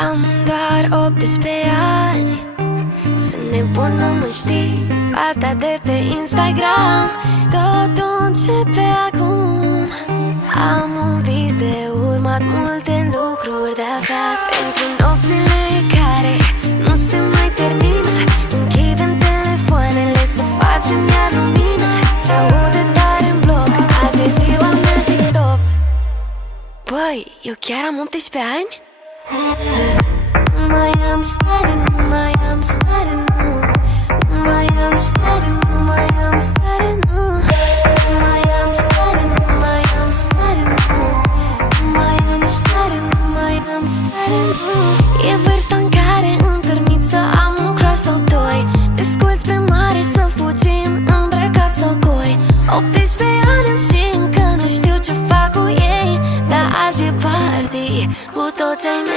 Am doar 18 ani, sunt nebun, nu mă știi, fata de pe Instagram. Totul începe acum. Am un vis de urmat, multe lucruri de aflat. Pentru nopțile care nu se mai termină, închidem telefoanele să facem iar lumină. S-aude tare în bloc, azi e ziua mea, zic stop. Băi, eu chiar am 18 ani? Nu mai am stare, nu mai am stare, nu. Nu mai am stare, nu mai am stare, nu. Nu mai am stare, nu mai am stare, nu. Nu mai am stare, nu mai am stare, nu. E vârsta în care îmi permit să am un crush sau doi. Descult spre mare să fugim îmbrăcat sau goi. 18 ani am și încă nu știu ce fac cu ei, dar azi e party cu toți ai mei.